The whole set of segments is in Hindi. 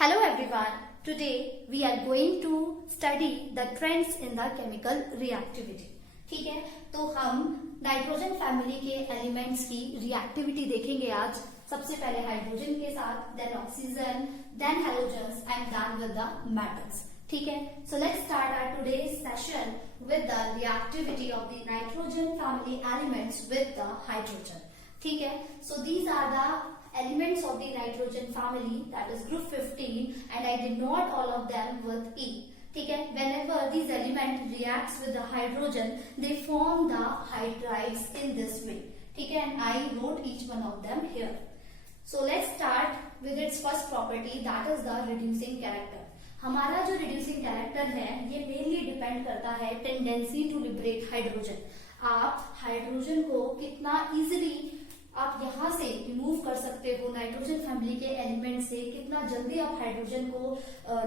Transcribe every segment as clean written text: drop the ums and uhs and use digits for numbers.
Hello everyone. Today we are going to study the trends in the chemical reactivity. ठीक है, तो हम नाइट्रोजन फैमिली के एलिमेंट्स की रिएक्टिविटी देखेंगे आज. सबसे पहले हाइड्रोजन के साथ, then oxygen, then halogens and then with the metals. ठीक है, so let's start our today's session with the reactivity of the nitrogen family elements with the hydrogen. ठीक है, so these are the elements of the nitrogen family, that is group 15, and I did not all of them with E. ठीक है, whenever these element reacts with the hydrogen, they form the hydrides in this way. ठीक है, and I wrote each one of them here. So let's start with its first property, that is the reducing character. हमारा जो reducing character है, ये mainly depend करता है tendency to liberate hydrogen. आप हाइड्रोजन को कितना easily आप यहाँ से रिमूव कर सकते हो, नाइट्रोजन फैमिली के एलिमेंट से कितना जल्दी आप हाइड्रोजन को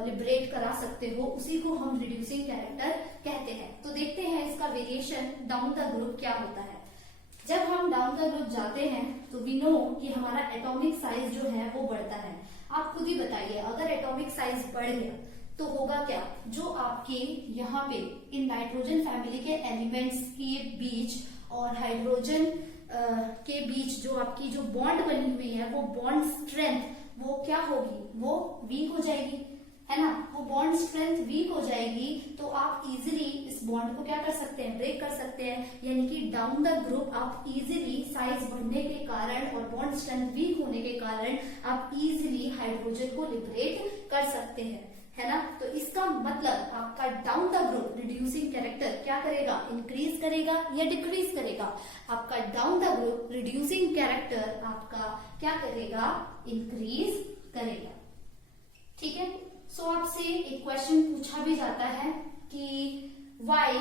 लिबरेट करा सकते हो, उसी को हम रिड्यूसिंग कैरेक्टर कहते हैं. तो देखते हैं इसका वेरिएशन डाउन द ग्रुप क्या होता है. जब हम डाउन द ग्रुप जाते हैं तो वी नो कि हमारा एटॉमिक साइज जो है वो बढ़ता है. आप खुद ही बताइए, अगर एटॉमिक साइज बढ़ गया तो होगा क्या, जो आपके यहाँ पे इन नाइट्रोजन फैमिली के एलिमेंट्स के बीच और हाइड्रोजन के बीच जो आपकी जो बॉन्ड बनी हुई है, वो बॉन्ड स्ट्रेंथ वो क्या होगी, वो वीक हो जाएगी, है ना. वो बॉन्ड स्ट्रेंथ वीक हो जाएगी तो आप इजीली इस बॉन्ड को क्या कर सकते हैं, ब्रेक कर सकते हैं. यानी कि डाउन द ग्रुप आप इजीली साइज बढ़ने के कारण और बॉन्ड स्ट्रेंथ वीक होने के कारण आप इजीली हाइड्रोजन को लिबरेट कर सकते हैं, है ना. तो इसका मतलब आपका down the group reducing character क्या करेगा, इंक्रीज करेगा या डिक्रीज करेगा. आपका down the group reducing character आपका क्या करेगा, इंक्रीज करेगा. ठीक है, सो आपसे एक क्वेश्चन पूछा भी जाता है कि वाई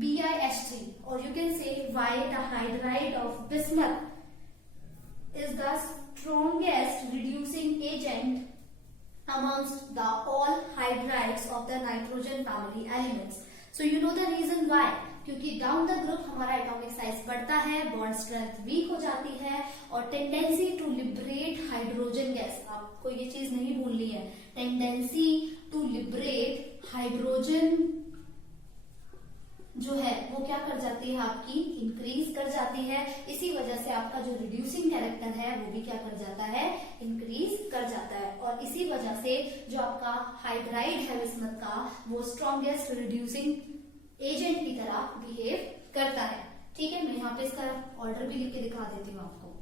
BiH3 और you can say why the hydride of bismuth is the strongest reducing agent amongst the all hydrides of the nitrogen family elements. So you know the reason why. क्योंकि डाउन द ग्रुप हमारा एटॉमिक साइज बढ़ता है, बॉन्ड स्ट्रेंथ वीक हो जाती है और tendency to liberate hydrogen gas, आपको ये चीज नहीं भूलनी है, टेंडेंसी टू लिबरेट हाइड्रोजन जो है वो क्या कर जाती है, आपकी इंक्रीज कर जाती है. इसी वजह से आपका जो रिड्यूसिंग कैरेक्टर है वो भी क्या कर जाता है, इंक्रीज कर जाता है. और इसी वजह से जो आपका हाइड्राइड है बिस्मथ का, वो स्ट्रॉन्गेस्ट रिड्यूसिंग एजेंट की तरह बिहेव करता है. ठीक है, मैं यहाँ पे इसका ऑर्डर भी लिख के दिखा देती हूँ आपको.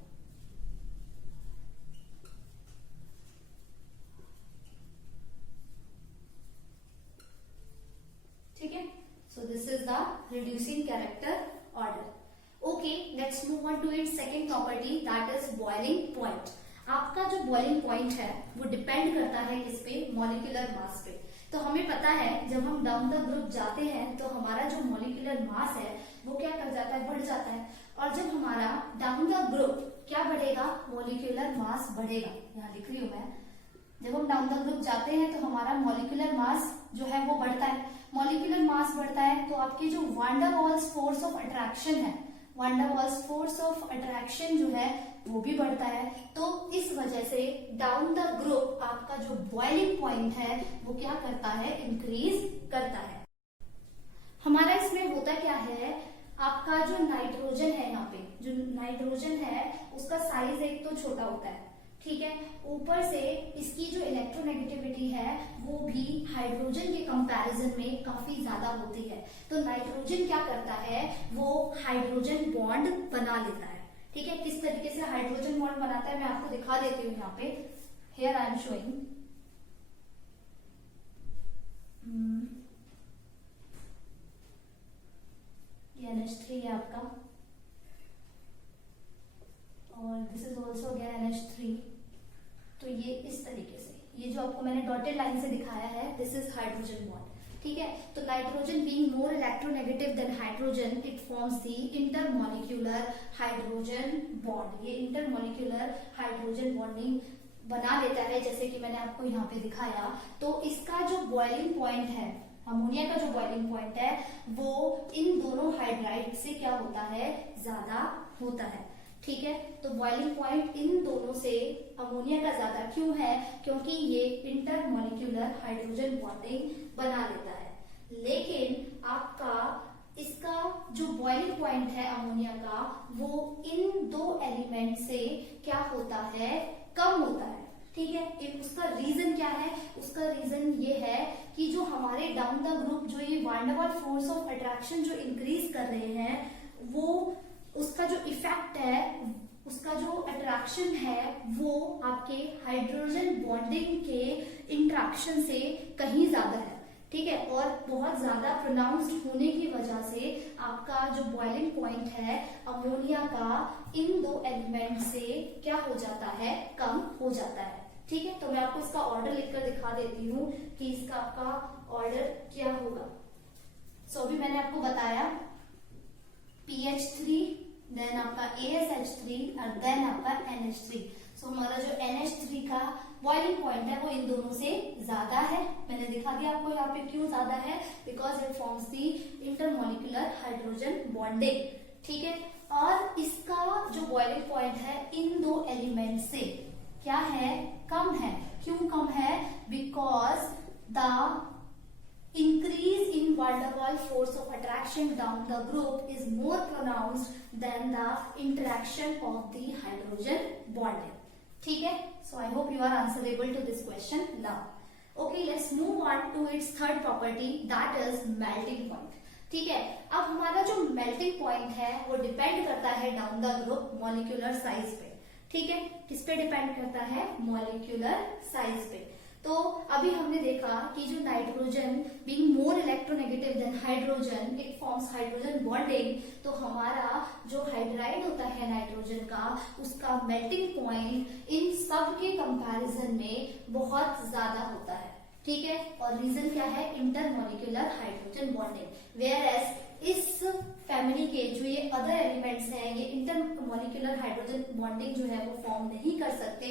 ठीक है, so this is the reducing character order. Okay, let's move on to its second property, that is boiling point. आपका जो boiling point है वो डिपेंड करता है किस पे, मॉलिक्यूलर मास पे. तो हमें पता है जब हम डाउन द ग्रुप जाते हैं तो हमारा जो मॉलिक्यूलर मास है वो क्या कर जाता है, बढ़ जाता है. और जब हमारा डाउन द ग्रुप क्या बढ़ेगा, मॉलिक्यूलर मास बढ़ेगा. यहाँ लिख रही हूं मैं, जब हम डाउन द ग्रुप जाते हैं तो हमारा मॉलिक्यूलर मास जो है वो बढ़ता है. मॉलिक्यूलर मास बढ़ता है तो आपकी जो वान डर वाल्स फोर्स ऑफ अट्रैक्शन है, वान डर वाल्स फोर्स ऑफ अट्रैक्शन जो है वो भी बढ़ता है. तो इस वजह से डाउन द ग्रुप आपका जो बॉइलिंग पॉइंट है वो क्या करता है, इंक्रीज करता है. हमारा इसमें होता क्या है, आपका जो नाइट्रोजन है, यहाँ पे जो नाइट्रोजन है उसका साइज एक तो छोटा होता है. ठीक है, ऊपर से इसकी जो इलेक्ट्रोनेगेटिविटी है वो भी हाइड्रोजन के कंपैरिजन में काफी ज्यादा होती है. तो नाइट्रोजन क्या करता है, वो हाइड्रोजन बॉन्ड बना लेता है. ठीक है, किस तरीके से हाइड्रोजन बॉन्ड बनाता है मैं आपको दिखा देती हूँ. यहाँ पे हियर आई एम शोइंग, ये NH3 है आपका और this is also again NH3. तो ये इस तरीके से, ये जो आपको मैंने डॉटेड लाइन से दिखाया है, दिस इज हाइड्रोजन बॉन्ड. ठीक है, तो nitrogen being more electronegative than hydrogen, it forms the intermolecular hydrogen bond. ये इंटरमॉलिक्यूलर हाइड्रोजन बॉन्डिंग बना लेता है, जैसे कि मैंने आपको यहाँ पे दिखाया. तो इसका जो बॉइलिंग पॉइंट है, अमोनिया का जो बॉइलिंग पॉइंट है वो इन दोनों हाइड्राइड से क्या होता है, ज्यादा होता है. ठीक है, तो बॉइलिंग पॉइंट इन दोनों से अमोनिया का ज्यादा क्यों है? क्योंकि ये इंटरमॉलिक्यूलर हाइड्रोजन बॉन्डिंग बना लेता है। लेकिन आपका इसका जो बॉइलिंग पॉइंट है अमोनिया का, वो इन दो एलिमेंट से क्या होता है? कम होता है। ठीक है, उसका रीजन क्या है? उसका रीजन ये है कि जो हमारे डाउन द ग्रुप जो ये van der Waals force of attraction जो इंक्रीज कर रहे हैं, वो उसका जो इफेक्ट है, उसका जो अट्रैक्शन है, वो आपके हाइड्रोजन बॉन्डिंग के इंट्रैक्शन से कहीं ज्यादा है। ठीक है, और बहुत ज्यादा प्रोनाउंस्ड होने की वजह से आपका जो बॉइलिंग पॉइंट है अमोनिया का इन दो एलिमेंट से क्या हो जाता है? कम हो जाता है। ठीक है, तो मैं आपको इसका ऑर्डर लिखकर दिखा देती हूँ कि इसका आपका ऑर्डर क्या होगा। अभी मैंने आपको बताया PH3, देन आपका ASH3 और देन आपका NH3। हमारा जो NH3 का बॉइलिंग पॉइंट है वो इन दोनों से ज्यादा है। मैंने दिखा दिया आपको यहाँ पे क्यों ज्यादा है, because it forms the intermolecular hydrogen bonding. ठीक है, और इसका जो बॉइलिंग पॉइंट है इन दो एलिमेंट से क्या है? कम है। क्यों कम है? Because the increase in van der Waals force of attraction down the group is more pronounced than the interaction of the hydrogen bonding. ठीक है, so I hope you are answerable to this question now. Okay, let's move on to its third property, that is melting point. ठीक है, अब हमारा जो melting point है वो डिपेंड करता है down the group molecular size पे। ठीक है, किस पे डिपेंड करता है? मॉलिक्यूलर साइज पे। तो अभी हमने देखा कि जो nitrogen being more electronegative than hydrogen, it forms hydrogen bonding. तो हमारा जो हाइड्राइड होता है नाइट्रोजन का, उसका मेल्टिंग पॉइंट इन सब के कंपैरिजन में बहुत ज्यादा होता है। ठीक है, और रीजन क्या है? Intermolecular hydrogen bonding. Whereas इस फैमिली के जो ये अदर एलिमेंट्स हैं, ये इंटरमॉलिक्यूलर हाइड्रोजन बॉन्डिंग जो है वो फॉर्म नहीं कर सकते।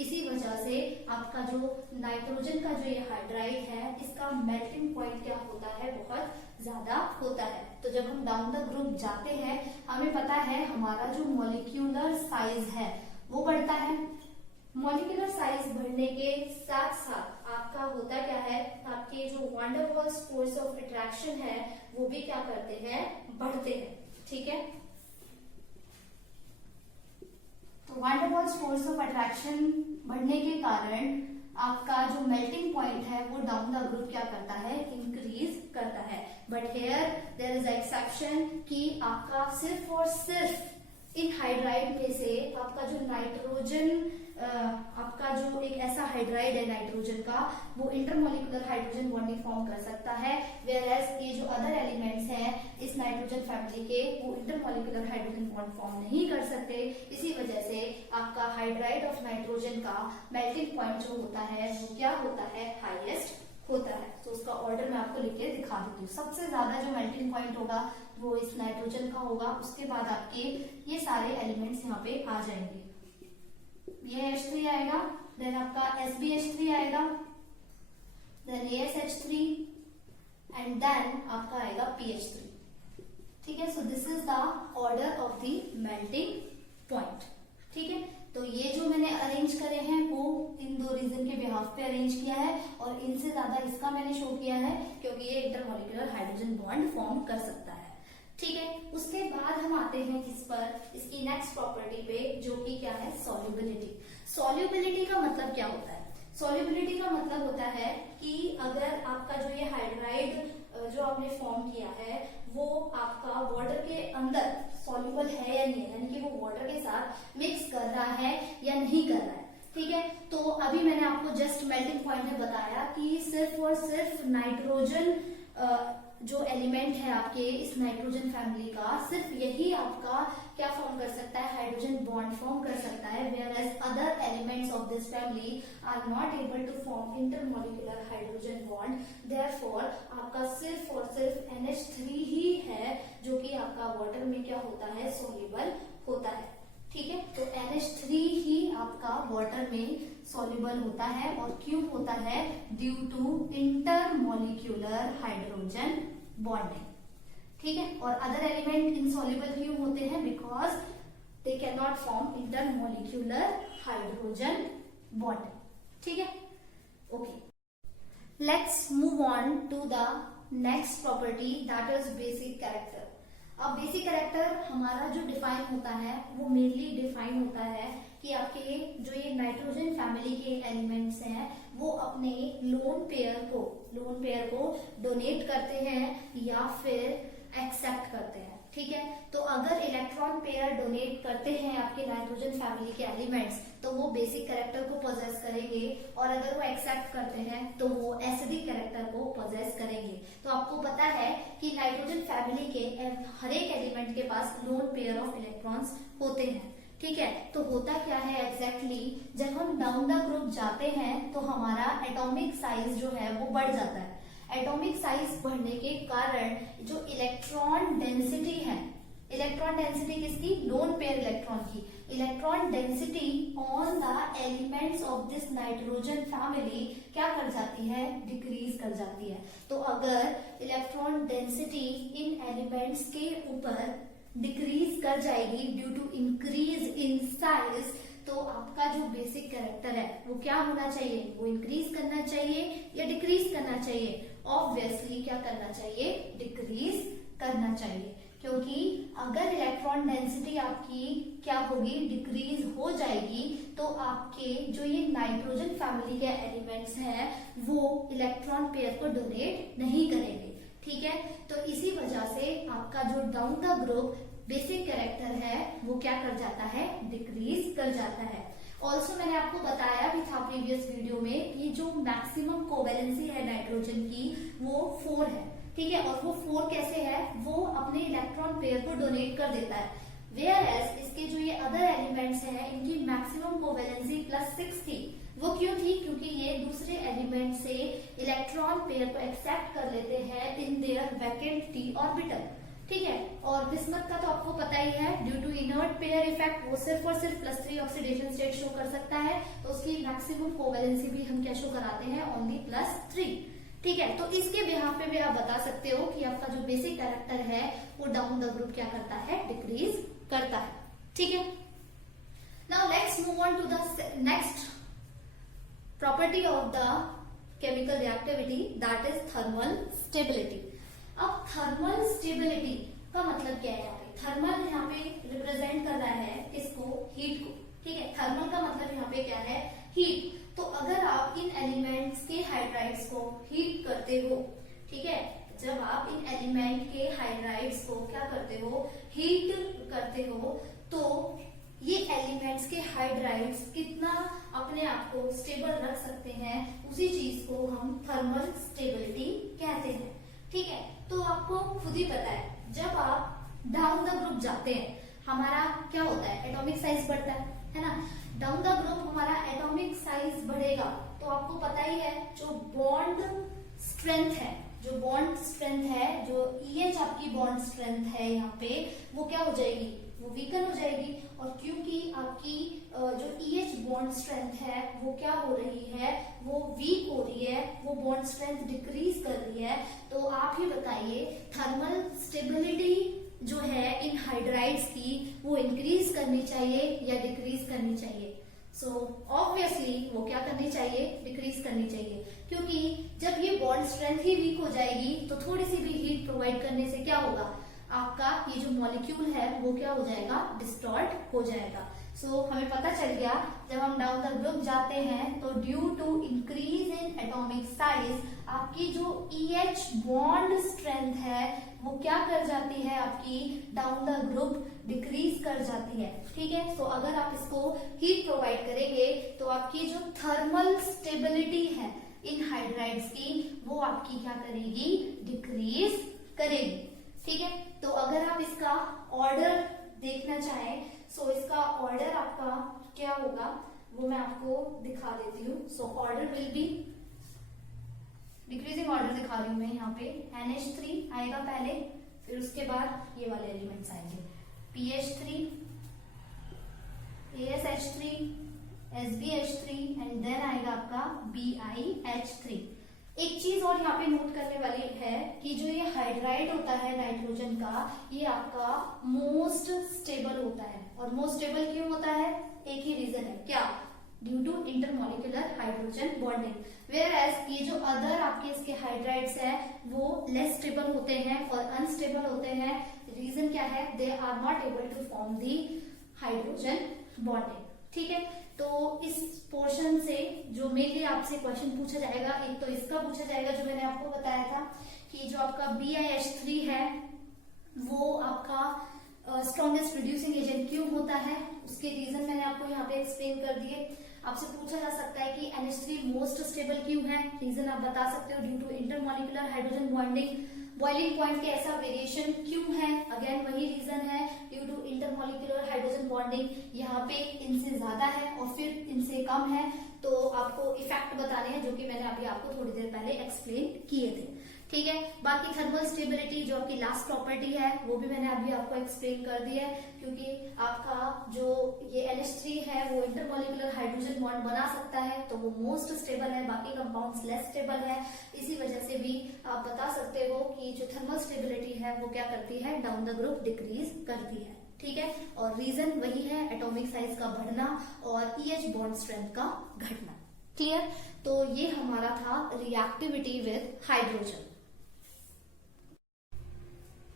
इसी वजह से आपका जो नाइट्रोजन का जो ये हाइड्राइड है, इसका मेल्टिंग पॉइंट क्या होता है? बहुत ज्यादा होता है। तो जब हम डाउन द ग्रुप जाते हैं, हमें पता है हमारा जो मॉलिक्यूलर साइज है वो बढ़ता है। मॉलिक्यूलर साइज बढ़ने के साथ साथ आपका होता क्या है? आपके जो van der Waals force of attraction है वो भी क्या करते हैं? बढ़ते हैं। ठीक है, तो van der Waals force of attraction बढ़ने के कारण आपका जो मेल्टिंग पॉइंट है वो डाउन द ग्रुप क्या करता है? इंक्रीज करता है। But here there is exception कि आपका सिर्फ और सिर्फ इन हाइड्राइड में से आपका जो नाइट्रोजन, आपका जो एक ऐसा हाइड्राइड है नाइट्रोजन का, वो इंटरमॉलिक्यूलर हाइड्रोजन बॉन्डिंग फॉर्म कर सकता है। वेयरएज ये जो अदर एलिमेंट्स हैं इस नाइट्रोजन फैमिली के, वो इंटरमॉलिक्यूलर हाइड्रोजन बॉन्ड फॉर्म नहीं कर सकते। इसी वजह से आपका हाइड्राइड ऑफ नाइट्रोजन का मेल्टिंग पॉइंट जो होता है वो क्या होता है? हाईएस्ट होता है। तो उसका ऑर्डर मैं आपको लिख के दिखा देती हूँ। सबसे ज्यादा जो मेल्टिंग पॉइंट होगा वो इस नाइट्रोजन का होगा। उसके बाद आपके ये सारे एलिमेंट्स यहाँ पे आ जाएंगे। ये H3 आएगा, देन आपका SbH3 आएगा, देन ASH3 एंड देन आपका आएगा PH3। ठीक है, so this is the order of the melting point. ठीक है, तो ये जो मैंने अरेंज करे हैं वो इन दो रीजन के बिहाफ पे अरेंज किया है, और इनसे ज्यादा इसका मैंने शो किया है क्योंकि ये इंटरमॉलिक्यूलर हाइड्रोजन बॉन्ड फॉर्म कर सकता है। ठीक है, उसके बाद हम आते हैं किस पर? इसकी नेक्स्ट प्रॉपर्टी पे, जो कि क्या है? सॉल्युबिलिटी। सॉल्युबिलिटी का मतलब क्या होता है? सॉल्युबिलिटी का मतलब होता है कि अगर आपका जो ये हाइड्राइड जो आपने फॉर्म किया है वो आपका वाटर के अंदर सॉल्युबल है या नहीं, यानी कि वो वाटर के साथ मिक्स कर रहा है या नहीं कर रहा है। ठीक है, तो अभी मैंने आपको जस्ट मेल्टिंग पॉइंट में बताया कि सिर्फ और सिर्फ नाइट्रोजन जो एलिमेंट है आपके इस नाइट्रोजन फैमिली का, सिर्फ यही आपका क्या फॉर्म कर सकता है? हाइड्रोजन बॉन्ड फॉर्म कर सकता है। Whereas other elements of this family are not able to form intermolecular hydrogen bond. Therefore आपका सिर्फ और सिर्फ NH3 ही है जो कि आपका वाटर में क्या होता है? सॉल्युबल होता है। ठीक है, तो NH3 ही आपका वाटर में सॉल्युबल होता है। और क्यों होता है? Due to intermolecular hydrogen bonding. ठीक है, और अदर एलिमेंट इनसॉल्युबल क्यों होते हैं? Because they can not form intermolecular hydrogen bond है, ठीक है। Okay, let's move on to the next property that is basic character. अब बेसिक कैरेक्टर हमारा जो डिफाइन होता है वो मेनली डिफाइन होता है कि आपके जो ये नाइट्रोजन फैमिली के एलिमेंट्स हैं वो अपने लोन पेयर को डोनेट करते हैं या फिर एक्सेप्ट करते हैं, ठीक है। तो अगर इलेक्ट्रॉन पेयर डोनेट करते हैं आपके नाइट्रोजन फैमिली के एलिमेंट्स तो वो बेसिक कैरेक्टर को पोजेस करेंगे, और अगर वो एक्सेप्ट करते हैं तो वो एसिडिक कैरेक्टर को पोजेस करेंगे। तो आपको पता है कि नाइट्रोजन फैमिली के हर एक एलिमेंट के पास लोन पेयर ऑफ इलेक्ट्रॉन्स होते हैं, ठीक है। तो होता क्या है एग्जैक्टली, जब हम डाउन द ग्रुप जाते हैं तो हमारा एटॉमिक साइज जो है वो बढ़ जाता है। एटॉमिक साइज बढ़ने के कारण जो इलेक्ट्रॉन डेंसिटी है, इलेक्ट्रॉन डेंसिटी किसकी, लोन पेयर इलेक्ट्रॉन की, electron density on the elements of this nitrogen family क्या कर जाती है, डिक्रीज कर जाती है। तो अगर इलेक्ट्रॉन डेंसिटी इन एलिमेंट्स के ऊपर डिक्रीज कर जाएगी due to increase in size, तो आपका जो बेसिक कैरेक्टर है वो क्या होना चाहिए, वो इंक्रीज करना चाहिए या डिक्रीज करना चाहिए। ऑब्वियसली क्या करना चाहिए, डिक्रीज करना चाहिए, क्योंकि अगर इलेक्ट्रॉन डेंसिटी आपकी क्या होगी, डिक्रीज हो जाएगी, तो आपके जो ये नाइट्रोजन फैमिली के एलिमेंट्स हैं वो इलेक्ट्रॉन पेयर को डोनेट नहीं करेंगे, ठीक है। तो इसी वजह से आपका जो down the group basic character है वो क्या कर जाता है, डिक्रीज कर जाता है। ऑल्सो मैंने आपको बताया भी था प्रीवियस वीडियो में, ये जो मैक्सिमम कोवेलेंसी है नाइट्रोजन की वो 4 है, ठीक है। और वो 4 कैसे है, वो अपने इलेक्ट्रॉन पेयर को डोनेट कर देता है, वेयर एज इसके जो ये अदर एलिमेंट्स हैं इनकी मैक्सिमम कोवेलेंसी +6 थी। वो क्यों थी, क्योंकि ये दूसरे एलिमेंट से इलेक्ट्रॉन पेयर को एक्सेप्ट कर लेते हैं in their vacant D orbital, ठीक है। और बिस्मथ का तो आपको पता ही है, due to inert pair effect वो सिर्फ और सिर्फ +3 ऑक्सीडेशन स्टेट शो कर सकता है, तो उसकी मैक्सिमम कोवेलेंसी भी हम क्या शो कराते हैं, ओनली +3, ठीक है। तो इसके बिहाफ पे भी आप बता सकते हो कि आपका जो बेसिक कैरेक्टर है वो डाउन द ग्रुप क्या करता है, डिक्रीज करता है, ठीक है। Now let's move on to the next property of the chemical reactivity that is thermal stability. अब थर्मल स्टेबिलिटी का मतलब क्या है, यहाँ पे थर्मल यहाँ पे रिप्रेजेंट कर रहा है इसको, हीट को, ठीक है। थर्मल का मतलब यहाँ पे क्या है, हीट। तो अगर आप इन एलिमेंट्स के हाइड्राइड्स को हीट करते हो, ठीक है, जब आप इन एलिमेंट के हाइड्राइड्स को क्या करते हो, हीट करते हो, तो ये एलिमेंट्स के हाइड्राइड्स कितना अपने आप को स्टेबल रख सकते हैं, उसी चीज को हम थर्मल स्टेबिलिटी कहते हैं, ठीक है। तो आपको खुद ही पता है, जब आप डाउन द ग्रुप जाते हैं हमारा क्या होता है, एटॉमिक साइज बढ़ता है ना। डाउन द ग्रुप हमारा एटॉमिक साइज बढ़ेगा तो आपको पता ही है जो बॉन्ड स्ट्रेंथ है, जो बॉन्ड स्ट्रेंथ है, जो EH आपकी बॉन्ड स्ट्रेंथ है यहाँ पे, वो क्या हो जाएगी, वो वीकन हो जाएगी। और क्योंकि आपकी जो EH बॉन्ड स्ट्रेंथ है वो क्या हो रही है, वो वीक हो रही है, वो बॉन्ड स्ट्रेंथ डिक्रीज कर रही है। तो आप ही बताइए थर्मल स्टेबिलिटी जो है इन हाइड्राइड्स की वो इंक्रीज करनी चाहिए या डिक्रीज करनी चाहिए। सो ऑब्वियसली वो क्या करनी चाहिए, डिक्रीज करनी चाहिए, क्योंकि जब ये बॉन्ड स्ट्रेंथ ही वीक हो जाएगी तो थोड़ी सी भी हीट प्रोवाइड करने से क्या होगा, आपका ये जो मॉलिक्यूल है वो क्या हो जाएगा, डिस्टॉर्ट हो जाएगा। सो हमें पता चल गया जब हम डाउन द ग्रुप जाते हैं तो due to increase in atomic size आपकी जो EH बॉन्ड स्ट्रेंथ है वो क्या कर जाती है, आपकी डाउन द ग्रुप डिक्रीज कर जाती है, ठीक है। सो अगर आप इसको हीट प्रोवाइड करेंगे तो आपकी जो थर्मल स्टेबिलिटी है इन हाइड्राइड्स की वो आपकी क्या करेगी, डिक्रीज करेगी, ठीक है। तो अगर आप इसका ऑर्डर देखना चाहें, सो इसका ऑर्डर आपका क्या होगा वो मैं आपको दिखा देती हूँ। So order will B, decreasing order दिखा रही हूँ मैं यहाँ पे, NH3 आएगा पहले, फिर उसके बाद ये वाले एलिमेंट्स आएंगे, PH3, ASH3, SbH3 and then आएगा आपका BiH3। एक चीज और यहाँ पे नोट करने वाली है कि जो ये हाइड्राइड होता है नाइट्रोजन का, ये आपका मोस्ट स्टेबल होता है। और मोस्ट स्टेबल क्यों होता है, एक ही रीजन है, क्या, due to intermolecular hydrogen bonding. Whereas ये जो अदर आपके इसके हाइड्राइड्स है वो लेस स्टेबल होते हैं और अनस्टेबल होते हैं। रीजन क्या है? They are not able to form the hydrogen bonding. ठीक है, तो इस पोर्शन से जो मेनली आपसे क्वेश्चन पूछा जाएगा, एक तो इसका पूछा जाएगा जो मैंने आपको बताया था कि जो आपका BiH3 है वो आपका स्ट्रॉन्गेस्ट रिड्यूसिंग एजेंट क्यों होता है, उसके रीजन मैंने आपको यहाँ पे एक्सप्लेन कर दिए। आपसे पूछा जा सकता है कि NH3 मोस्ट स्टेबल क्यों है, रीजन आप बता सकते हो due to intermolecular hydrogen bonding. Boiling point के ऐसा वेरिएशन क्यों है, अगेन वही रीजन है due to intermolecular hydrogen bonding. यहाँ पे इनसे ज्यादा है और फिर इनसे कम है, तो आपको इफेक्ट बताने हैं जो कि मैंने अभी आपको थोड़ी देर पहले एक्सप्लेन किए थे। ठीक है, बाकी थर्मल स्टेबिलिटी जो आपकी लास्ट प्रॉपर्टी है वो भी मैंने अभी आपको एक्सप्लेन कर दिया है, क्योंकि आपका जो ये NH3 है वो इंटरमॉलिक्यूलर हाइड्रोजन बॉन्ड बना सकता है तो वो मोस्ट स्टेबल है, बाकी कंपाउंड्स लेस स्टेबल है। इसी वजह से भी आप बता सकते हो कि जो थर्मल स्टेबिलिटी है वो क्या करती है, डाउन द ग्रुप डिक्रीज करती है। ठीक है, और रीजन वही है एटॉमिक साइज का बढ़ना और EH बॉन्ड स्ट्रेंथ का घटना। क्लियर? तो ये हमारा था reactivity with hydrogen.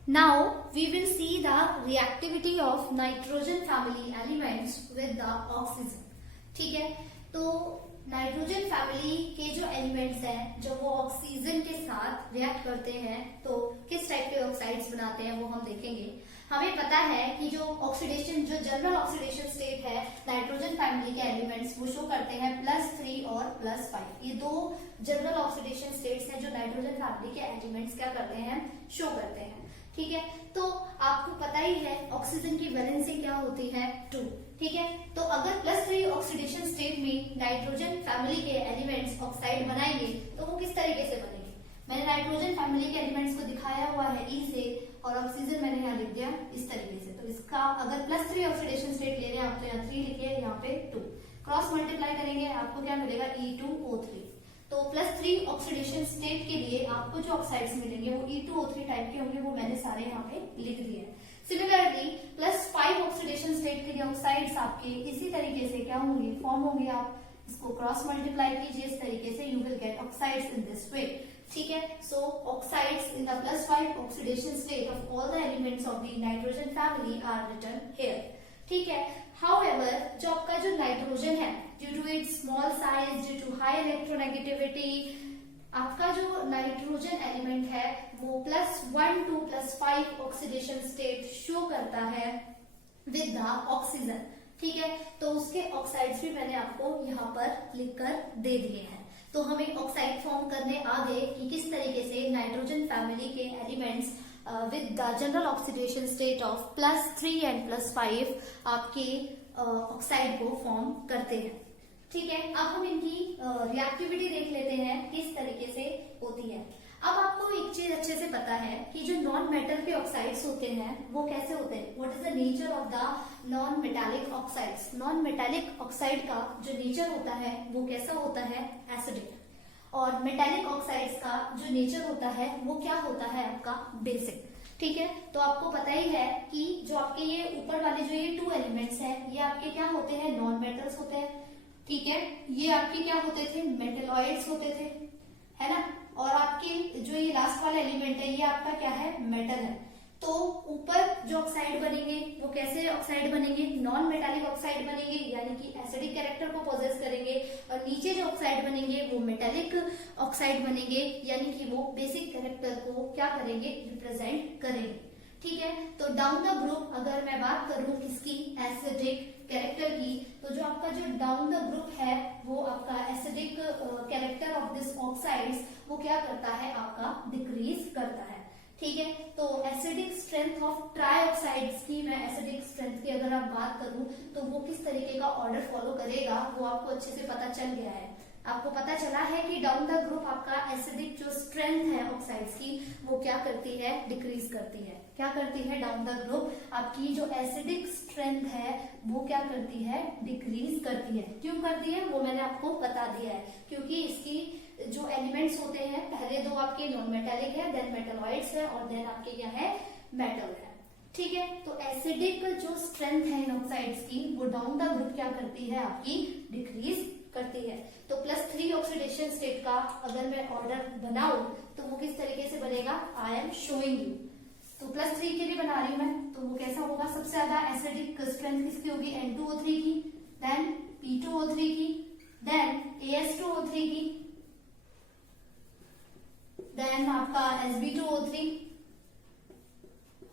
Now we will see the reactivity of nitrogen family elements with the oxygen. ठीक है, तो नाइट्रोजन फैमिली के जो एलिमेंट्स हैं जब वो ऑक्सीजन के साथ रिएक्ट करते हैं तो किस टाइप के ऑक्साइड्स बनाते हैं वो हम देखेंगे। हमें पता है कि जो ऑक्सीडेशन, जो जनरल ऑक्सीडेशन स्टेट है नाइट्रोजन फैमिली के एलिमेंट्स वो शो करते हैं +3 और +5। ये दो जनरल ऑक्सीडेशन स्टेट्स हैं जो नाइट्रोजन फैमिली के एलिमेंट्स क्या करते हैं, शो करते हैं। ठीक है, तो आपको पता ही है ऑक्सीजन की वैलेंसी क्या होती है, 2। ठीक है, तो अगर +3 ऑक्सीडेशन स्टेट में नाइट्रोजन फैमिली के एलिमेंट्स ऑक्साइड बनाएंगे तो वो किस तरीके से बनेंगे। मैंने नाइट्रोजन फैमिली के एलिमेंट्स को दिखाया हुआ है E से और ऑक्सीजन मैंने यहाँ लिख दिया इस तरीके से। तो इसका अगर +3 ऑक्सीडेशन स्टेट ले रहे हैं आप तो यहाँ 3 लिखिए, यहाँ पे 2 क्रॉस मल्टीप्लाई करेंगे आपको क्या मिलेगा, E2O3। तो +3 ऑक्सीडेशन स्टेट के लिए आपको जो ऑक्साइड्स मिलेंगे वो E2O3 टाइप के होंगे, वो मैंने सारे यहाँ पे लिख दिए। सिमिलरली +5 ऑक्सीडेशन स्टेट के लिए ऑक्साइड्स आपके इसी तरीके से क्या होंगे, फॉर्म होंगे। आप इसको क्रॉस मल्टीप्लाई कीजिए इस तरीके से, you will get oxides in this way. ठीक है, so oxides in the +5 oxidation state of all the elements of the nitrogen family are written here. ठीक है, हाउएवर जो आपका जो नाइट्रोजन है due to its small size, due to high electronegativity, आपका जो नाइट्रोजन एलिमेंट है वो +1 to +5 ऑक्सीडेशन स्टेट शो करता है विद द ऑक्सीजन। ठीक है, तो उसके ऑक्साइड्स भी मैंने आपको यहाँ पर लिखकर दे दिए हैं। तो हमें ऑक्साइड फॉर्म करने आ गए कि किस तरीके से नाइट्रोजन फैमिली के elements with the general oxidation state of +3 and +5 आपके ऑक्साइड को फॉर्म करते हैं। ठीक है, अब हम इनकी रिएक्टिविटी देख लेते हैं किस तरीके से होती है। अब आपको एक चीज अच्छे से पता है कि जो नॉन मेटल के ऑक्साइड्स होते हैं वो कैसे होते हैं, what is the nature of the non metallic oxides. Non metallic oxide का जो नेचर होता है वो कैसा होता है, एसिडिक। और मेटालिक ऑक्साइड्स का जो नेचर होता है वो क्या होता है, आपका बेसिक। ठीक है, तो आपको पता ही है कि जो आपके ये ऊपर वाले जो ये 2 एलिमेंट्स हैं ये आपके क्या होते हैं, नॉन मेटल्स होते हैं। ठीक है, ये आपके क्या होते थे, मेटलॉइड्स होते थे, है ना। और आपके जो ये लास्ट वाला एलिमेंट है ये आपका क्या है, मेटल है। तो ऊपर जो ऑक्साइड बनेंगे वो कैसे ऑक्साइड बनेंगे, नॉन मेटालिक ऑक्साइड बनेंगे यानी कि एसिडिक कैरेक्टर को पोजेस करेंगे, और नीचे जो ऑक्साइड बनेंगे वो मेटालिक ऑक्साइड बनेंगे यानी कि वो बेसिक कैरेक्टर को क्या करेंगे, रिप्रेजेंट करेंगे। ठीक है, तो डाउन द ग्रुप अगर मैं बात करूं किसकी, एसिडिक कैरेक्टर की, तो जो आपका जो डाउन द ग्रुप है वो आपका acidic character of this oxides वो क्या करता है, आपका डिक्रीज करता है। ठीक है, तो एसिडिक स्ट्रेंथ ऑफ ट्राइऑक्साइड्स की, मैं एसिडिक स्ट्रेंथ की अगर आप बात करूं तो वो किस तरीके का ऑर्डर फॉलो करेगा वो आपको अच्छे से पता चल गया है। आपको पता चला है कि डाउन द ग्रुप आपका एसिडिक जो स्ट्रेंथ है ऑक्साइड्स की वो क्या करती है, डिक्रीज करती है। क्या करती है, डाउन द ग्रुप आपकी जो एसिडिक स्ट्रेंथ है वो क्या करती है, डिक्रीज करती है। क्यों करती है वो मैंने आपको बता दिया है, क्योंकि इसकी जो एलिमेंट्स होते हैं पहले 2 आपके नॉन मेटालिक है, देन मेटलॉइड्स है और देन आपके क्या है, मेटल है। ठीक है, तो एसिडिक जो स्ट्रेंथ है इन ऑक्साइड्स की वो डाउन द ग्रुप क्या करती है आपकी, डिक्रीज करती है। तो +3 ऑक्सीडेशन स्टेट का अगर मैं ऑर्डर बनाऊं तो वो किस तरीके से बनेगा, आई एम शोइंग यू। तो +3 के लिए बना रही हूं मैं, तो वो कैसा होगा, सबसे ज्यादा एसिडिक स्ट्रेंथ किसकी होगी, N2O3 की, देन P2O3 की, देन AS2O3 की, देन आपका Sb2O3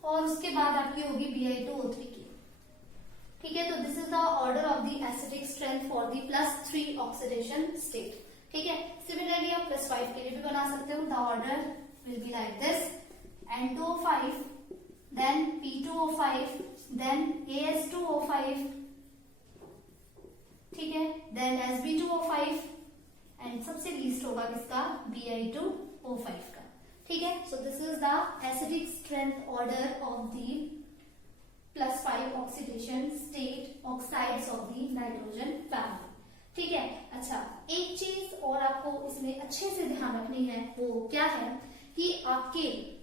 और उसके बाद आपकी होगी Bi2O3 की। ठीक है, तो this is the order of the acidic strength for the +3 oxidation state. ठीक है, सिमिलरली आप +5 के लिए भी बना सकते हो। The order will be like this, N2O5, then P2O5, then AS2O5, ठीक है, देन Sb2O5 एंड सबसे लीस्ट होगा किसका, Bi2O5 का। ठीक है, so this is the acidic strength order of the +5 oxidation state oxides of the nitrogen family. ठीक है, अच्छा एक चीज और आपको इसमें अच्छे से ध्यान रखनी है, वो क्या है कि आपके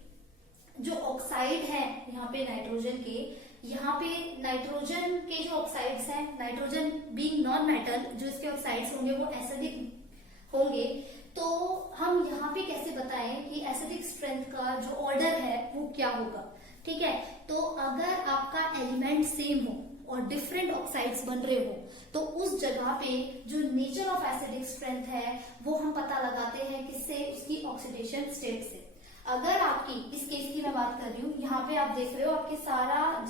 जो ऑक्साइड है यहाँ पे नाइट्रोजन के, यहाँ पे नाइट्रोजन के जो ऑक्साइड्स हैं, नाइट्रोजन बीइंग नॉन मेटल, जो इसके ऑक्साइड्स होंगे वो एसिडिक होंगे। तो हम यहाँ पे कैसे बताएं कि एसिडिक स्ट्रेंथ का जो ऑर्डर है वो क्या होगा। ठीक है, तो अगर आपका एलिमेंट सेम हो और डिफरेंट ऑक्साइड्स बन रहे हो तो उस जगह पे जो नेचर ऑफ एसिडिक स्ट्रेंथ है वो हम पता लगाते हैं किससे, उसकी ऑक्सीडेशन स्टेट से। अगर आपकी इस केस की मैं बात कर रही हूँ, यहाँ पे आप देख रहे हो आपके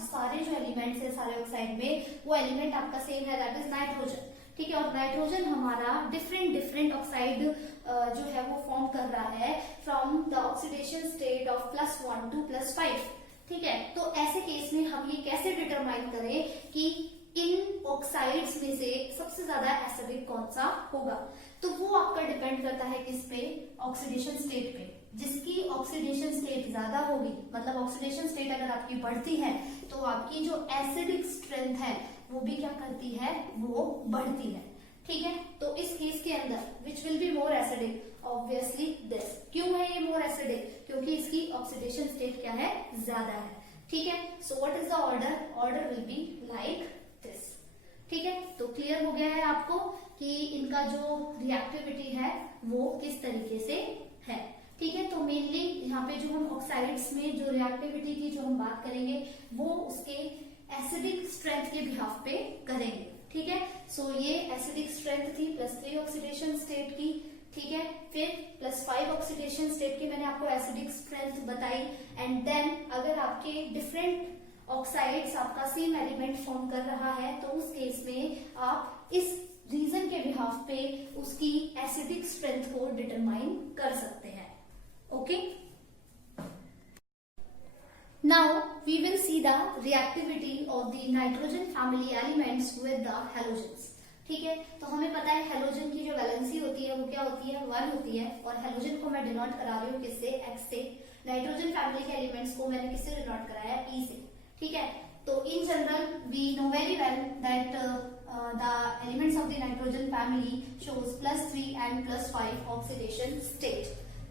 सारे जो एलिमेंट्स है सारे ऑक्साइड में, वो एलिमेंट आपका सेम है, दैट इज नाइट्रोजन। ठीक है, और नाइट्रोजन हमारा डिफरेंट ऑक्साइड जो है वो फॉर्म कर रहा है from the oxidation state of +1 to +5। ठीक है, तो ऐसे केस में हम ये कैसे डिटरमाइन करें कि इन ऑक्साइड्स में से सबसे ज्यादा एसिडिक कौन सा होगा। तो वो आपका डिपेंड करता है किस पे, ऑक्सीडेशन स्टेट पे। जिसकी ऑक्सीडेशन स्टेट ज्यादा होगी, मतलब ऑक्सीडेशन स्टेट अगर आपकी बढ़ती है तो आपकी जो एसिडिक स्ट्रेंथ है वो भी क्या करती है, वो बढ़ती है। ठीक है, तो इस केस के अंदर which will be more acidic, obviously this. क्यों है ये मोर एसिडिक, क्योंकि इसकी ऑक्सीडेशन स्टेट क्या है, ज्यादा है। ठीक है, so what is the order, order will be like this. ठीक है, तो क्लियर हो गया है आपको कि इनका जो रिएक्टिविटी है वो किस तरीके से है। ठीक है, तो मेनली यहाँ पे जो हम ऑक्साइड्स में जो रिएक्टिविटी की जो हम बात करेंगे वो उसके एसिडिक स्ट्रेंथ के बिहाफ पे करेंगे। ठीक है, सो ये एसिडिक स्ट्रेंथ थी +3 ऑक्सीडेशन स्टेट की। ठीक है, फिर +5 ऑक्सीडेशन स्टेट की मैंने आपको एसिडिक स्ट्रेंथ बताई। एंड देन अगर आपके डिफरेंट ऑक्साइड्स आपका सेम एलिमेंट फॉर्म कर रहा है तो उस केस में आप इस रीजन के बिहाफ पे उसकी एसिडिक स्ट्रेंथ को डिटरमाइन कर सकते हैं। Okay, now we will see the reactivity of the nitrogen family elements with the halogens। ठीक है, तो हमें पता है हेलोजन की जो वैलेंसी होती है वो क्या होती है, 1 होती है। और हेलोजन को मैं डिनोट करा रही हूँ किससे, X से। नाइट्रोजन फैमिली के एलिमेंट्स को मैंने किससे डिनोट कराया है, E से। ठीक है, तो in general we know very well that the elements of the nitrogen family shows +3 and +5 oxidation state.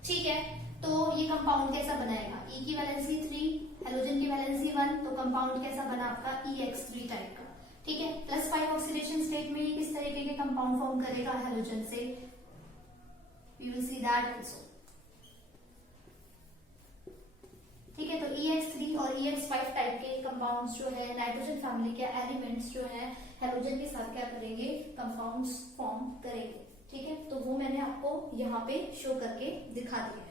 ठीक है, तो ये कंपाउंड कैसा बनाएगा, E की वैलेंसी 3, हेलोजन की वैलेंसी 1, तो कंपाउंड कैसा बना आपका EX3 टाइप का। ठीक है, +5 ऑक्सीडेशन स्टेट में ये किस तरीके के कंपाउंड फॉर्म करेगा, हेलोजन से। We will see that also. ठीक है, तो EX3 और EX5 टाइप के कंपाउंड्स जो है नाइट्रोजन फैमिली के एलिमेंट्स जो है हेलोजन के साथ क्या करेंगे, कंपाउंड्स फॉर्म करेंगे। ठीक है, तो वो मैंने आपको यहाँ पे शो करके दिखा दिया है।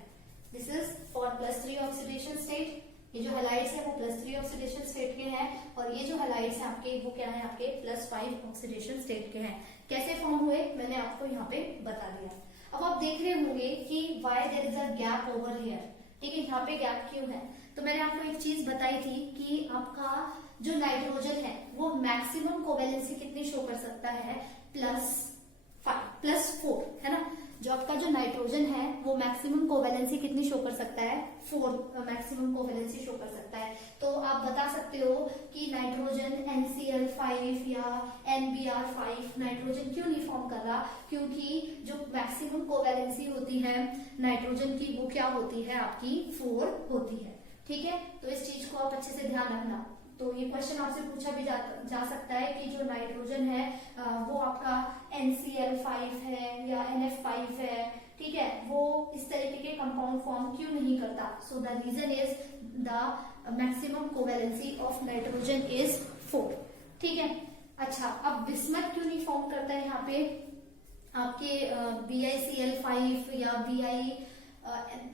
This is for +3 oxidation state. ये जो हैलाइड्स है वो +3 ऑक्सीडेशन स्टेट के हैं और ये जो हैलाइड्स है आपके वो क्या है, आपके +5 ऑक्सीडेशन स्टेट के हैं। कैसे फॉर्म हुए मैंने आपको यहाँ पे बता दिया। अब आप देख रहे होंगे कि why there is a gap over here. ठीक है, यहाँ पे गैप क्यों है, तो मैंने आपको एक चीज बताई थी कि आपका जो नाइट्रोजन है वो मैक्सिमम कोवेलेंसी कितनी शो कर सकता है, +4 है ना। जो आपका जो नाइट्रोजन है वो मैक्सिमम कोवेलेंसी कितनी शो कर सकता है, 4 मैक्सिमम कोवेलेंसी शो कर सकता है। तो आप बता सकते हो कि नाइट्रोजन NCl5 या NBr5 नाइट्रोजन क्यों नहीं फॉर्म कर रहा, क्योंकि जो मैक्सिमम कोवेलेंसी होती है नाइट्रोजन की वो क्या होती है, आपकी 4 होती है। ठीक है, तो इस चीज को आप अच्छे से ध्यान रखना। तो ये क्वेश्चन आपसे पूछा भी जा सकता है कि जो नाइट्रोजन है वो आपका NCl5 है या NF5 है, ठीक है, वो इस तरीके के कंपाउंड फॉर्म क्यों नहीं करता। So the reason is the maximum covalency of nitrogen is 4, ठीक है। अच्छा, अब बिस्मथ क्यों नहीं फॉर्म करता है यहाँ पे आपके BiCl5 या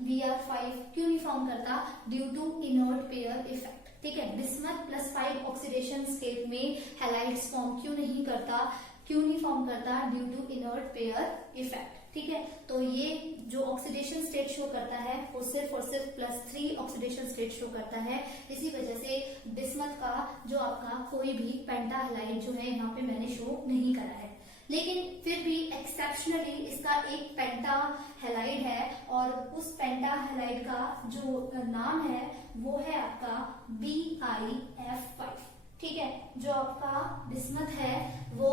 Br5 क्यों नहीं फॉर्म करता, due to inert pair effect, ठीक है। बिस्मथ +5 ऑक्सीडेशन स्टेट में हैलाइड्स फॉर्म क्यों नहीं फॉर्म करता, due to inert pair effect, ठीक है। तो ये जो ऑक्सीडेशन स्टेट शो करता है वो सिर्फ और सिर्फ +3 ऑक्सीडेशन स्टेट शो करता है। इसी वजह से बिस्मथ का जो आपका कोई भी पेंटा हैलाइड जो है यहाँ पे मैंने शो नहीं करा है। लेकिन फिर भी एक्सेप्शनली इसका एक पेंटा हैलाइड है और उस पेंटा हैलाइड का जो नाम है वो है आपका BiF5, ठीक है। जो आपका बिस्मथ है वो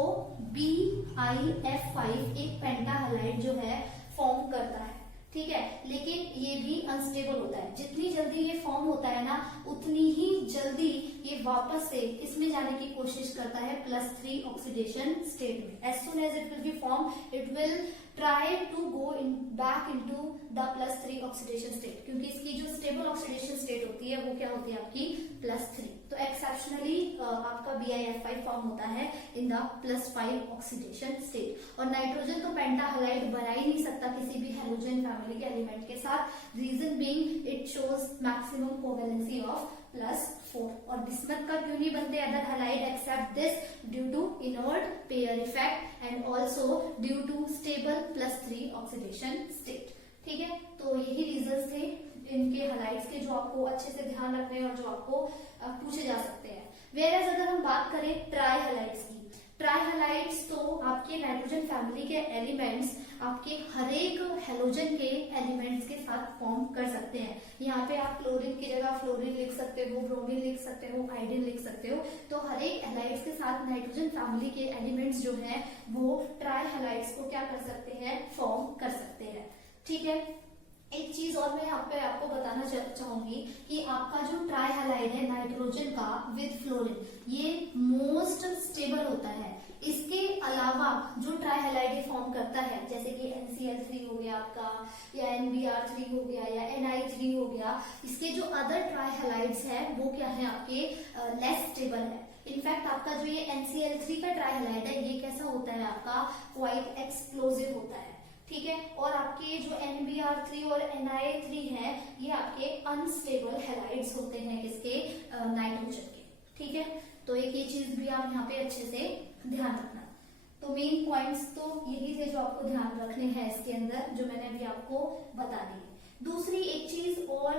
BiF5 एक पेंटा हैलाइड जो है फॉर्म करता है, ठीक है। लेकिन ये भी अनस्टेबल होता है, जितनी जल्दी ये फॉर्म होता है ना उतनी ही जल्दी ये वापस से इसमें जाने की कोशिश करता है +3 ऑक्सीडेशन स्टेट में। As soon as it will be form it will try to go back into the +3 oxidation state, क्योंकि इसकी जो स्टेबल ऑक्सीडेशन स्टेट होती है वो क्या होती है आपकी +3। तो एक्सेप्शनली आपका BiF5 फॉर्म होता है इन द +5 ऑक्सीडेशन स्टेट। और नाइट्रोजन तो पेंटा हैलाइड बना ही नहीं सकता किसी भी हैलोजन फैमिली के एलिमेंट के साथ, reason being it shows maximum covalency of +4। और बिस्मथ का क्यों नहीं बनते other halide except this, due to inert pair effect and also due to stable +3 oxidation state, ठीक है। तो यही रीजंस थे इनके हैलाइड्स के जो आपको अच्छे से ध्यान रखने और जो आपको पूछे जा सकते हैं। वेयरएज अगर हम बात करें ट्राई हैलाइड्स की, ट्राई हैलाइड्स तो आपके नाइट्रोजन फैमिली के एलिमेंट्स आपके हरेक हैलोजन के एलिमेंट्स के साथ फॉर्म कर सकते हैं। यहाँ पे आप क्लोरीन की जगह फ्लोरीन लिख सकते हो, ब्रोमीन लिख सकते हो, आयोडीन लिख सकते हो। तो हरेक हैलाइड्स के साथ नाइट्रोजन फैमिली के एलिमेंट्स जो हैं वो ट्राई हैलाइड्स को क्या कर सकते हैं, फॉर्म कर सकते हैं, ठीक है। एक चीज और मैं यहाँ पे आपको बताना चाहूंगी कि आपका जो ट्राई हैलाइड है नाइट्रोजन का विद फ्लोरीन, ये मोस्ट स्टेबल होता है। इसके अलावा जो ट्राई हैलाइड फॉर्म करता है जैसे कि NCl3 हो गया आपका, या NBr3 हो गया, या Ni3 हो गया, इसके जो अदर ट्राई हैलाइड्स है वो क्या है आपके लेस स्टेबल है। इनफैक्ट आपका जो ये NCl3 का ट्राई हैलाइड है ये कैसा होता है आपका क्वाइट एक्सप्लोसिव होता है, ठीक है। और आपके जो NBr3 और Ni3 है ये आपके अनस्टेबल हैलाइड्स होते हैं किसके, नाइट्रोजन के, ठीक है। तो एक ये चीज भी आप यहाँ पे अच्छे से ध्यान रखना। तो मेन पॉइंट्स तो यही थे जो आपको ध्यान रखने हैं इसके अंदर, जो मैंने अभी आपको बता दी। दूसरी एक चीज और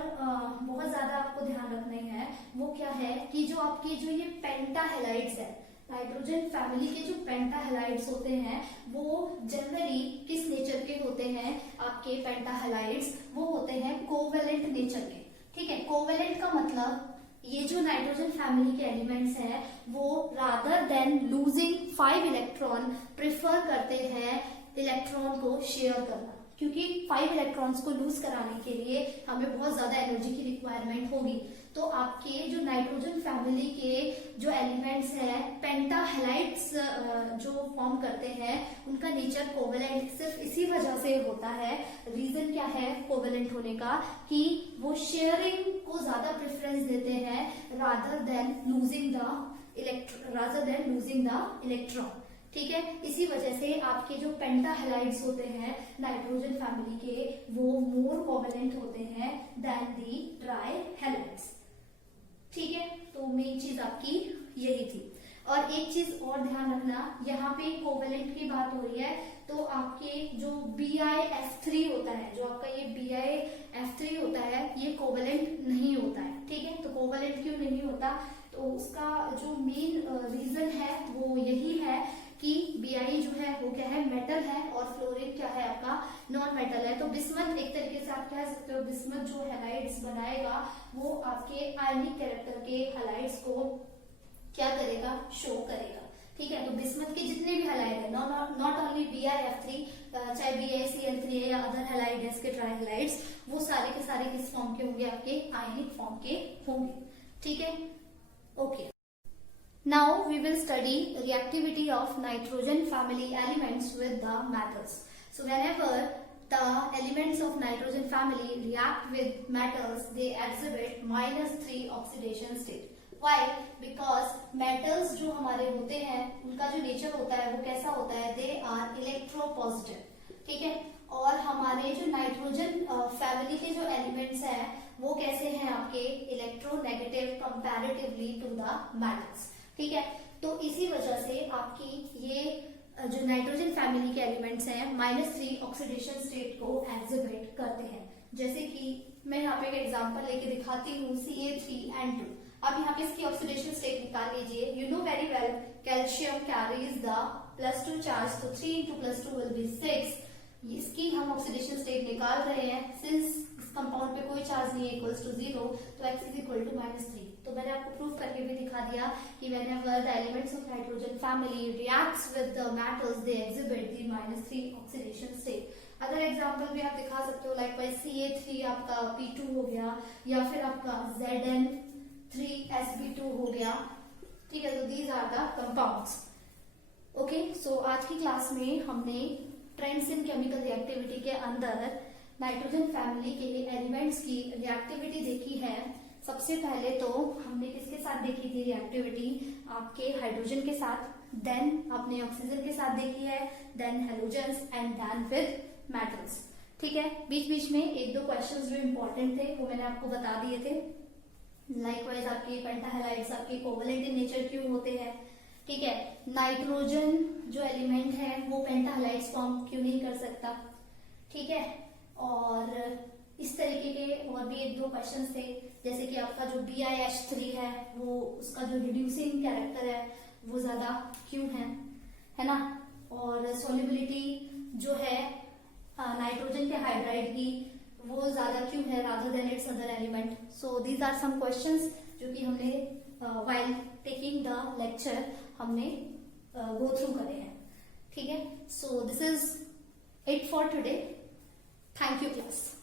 बहुत ज्यादा आपको ध्यान रखनी है वो क्या है कि जो आपके जो ये पेंटा हैलाइड्स है, नाइट्रोजन फैमिली के जो पेंटा हैलाइड्स होते हैं वो जनरली किस नेचर के होते हैं आपके पेंटा हैलाइड्स, वो होते हैं कोवेलेंट नेचर के, ठीक है। कोवेलेंट का मतलब ये जो नाइट्रोजन फैमिली के एलिमेंट्स हैं वो rather than losing 5 electron prefer करते हैं इलेक्ट्रॉन को शेयर करना, क्योंकि 5 इलेक्ट्रॉन्स को लूज कराने के लिए हमें बहुत ज्यादा एनर्जी की रिक्वायरमेंट होगी। तो आपके जो नाइट्रोजन फैमिली के जो एलिमेंट्स हैं पेंटा हैलाइड्स जो फॉर्म करते हैं उनका नेचर कोवेलेंट सिर्फ इसी वजह से होता है। रीजन क्या है कोवेलेंट होने का, कि वो शेयरिंग को ज्यादा प्रेफरेंस देते हैं rather than losing the electron, ठीक है। इसी वजह से आपके जो पेंटा हैलाइड्स होते हैं नाइट्रोजन फैमिली के वो मोर कोवेलेंट होते हैं देन दी ट्राई हैलाइड्स, ठीक है। तो मेन चीज आपकी यही थी। और एक चीज और ध्यान रखना, यहाँ पे कोवेलेंट की बात हो रही है तो आपके जो BiF3 होता है, जो आपका ये BiF3 होता है ये कोवेलेंट नहीं होता है, ठीक है। तो कोवेलेंट क्यों नहीं होता, तो उसका जो मेन रीजन है वो यही है कि Bi जो है वो क्या है मेटल है और फ्लोरीन क्या है आपका नॉन मेटल है। तो बिस्मथ एक तरीके से आप कह सकते हो बिस्मथ जो हैलाइड्स बनाएगा वो आपके आयनिक कैरेक्टर के हैलाइड्स को क्या करेगा, शो करेगा, ठीक है, तो बिस्मथ के जितने भी हैलाइड है, नॉट ओनली BiF3, चाहे BiCl3 है या अदर हैलाइड्स के ट्राइहैलाइड्स, वो सारे के सारे किस फॉर्म के होंगे, आपके आयनिक फॉर्म के होंगे। ठीक है, okay. Now we will study reactivity of nitrogen family elements with the metals. So whenever the elements of nitrogen family react with metals, they exhibit -3 oxidation state. Why? Because metals जो हमारे होते हैं उनका जो नेचर होता है वो कैसा होता है, they are electropositive. ठीक है, और हमारे जो नाइट्रोजन फैमिली के जो एलिमेंट्स हैं वो कैसे हैं, आपके electronegative comparatively to the metals. ठीक है, तो इसी वजह से आपकी ये जो नाइट्रोजन फैमिली के एलिमेंट्स हैं -3 ऑक्सीडेशन स्टेट को एग्जिबिट करते हैं। जैसे कि मैं यहाँ पे एक एग्जांपल लेके दिखाती हूँ, Ca3N2। अब यहाँ पे इसकी ऑक्सीडेशन स्टेट निकाल लीजिए। You know very well calcium carries the +2 charge, तो 3 × +2 विल बी 6। इसकी हम ऑक्सीडेशन स्टेट निकाल रहे हैं, सिंस इस कंपाउंड पे कोई चार्ज नहीं है, इक्वल्स टू 0, तो x इज इक्वल टू -3। तो मैंने आपको प्रूफ करके भी दिखा दिया कि whenever the elements of nitrogen family reacts with the metals, they exhibit the -3 oxidation state. Other example भी आप दिखा सकते हो, लाइक Ca3 आपका P2 हो गया, या फिर आपका Zn3Sb2 हो गया। ठीक है, तो these are the compounds. Okay, so आज की क्लास में हमने ट्रेंड्स इन केमिकल रिएक्टिविटी के अंदर नाइट्रोजन फैमिली के एलिमेंट्स की रिएक्टिविटी देखी है। सबसे पहले तो हमने किसके साथ देखी थी रिएक्टिविटी, आपके हाइड्रोजन के साथ, देन आपने ऑक्सीजन के साथ देखी है, then halogens and then with metals. ठीक है, बीच बीच में 1-2 क्वेश्चंस जो इम्पोर्टेंट थे वो मैंने आपको बता दिए थे। लाइकवाइज आपके पेंटाहैलाइड्स आपके कोवलेंट इन नेचर क्यों होते हैं। ठीक है, नाइट्रोजन जो एलिमेंट है वो पेंटाहैलाइड्स फॉर्म क्यों नहीं कर सकता। ठीक है, और इस तरीके के और भी 1-2 क्वेश्चन थे, जैसे कि आपका जो BiH3 है वो उसका जो रिड्यूसिंग कैरेक्टर है वो ज्यादा क्यों है ना, और सोल्युबिलिटी जो है नाइट्रोजन के हाइड्राइड की वो ज्यादा क्यों है rather than its other element. So these are some questions जो कि हमने व्हाइल टेकिंग द लेक्चर हमने गो थ्रू करे हैं। ठीक है, so this is it for today. Thank you class.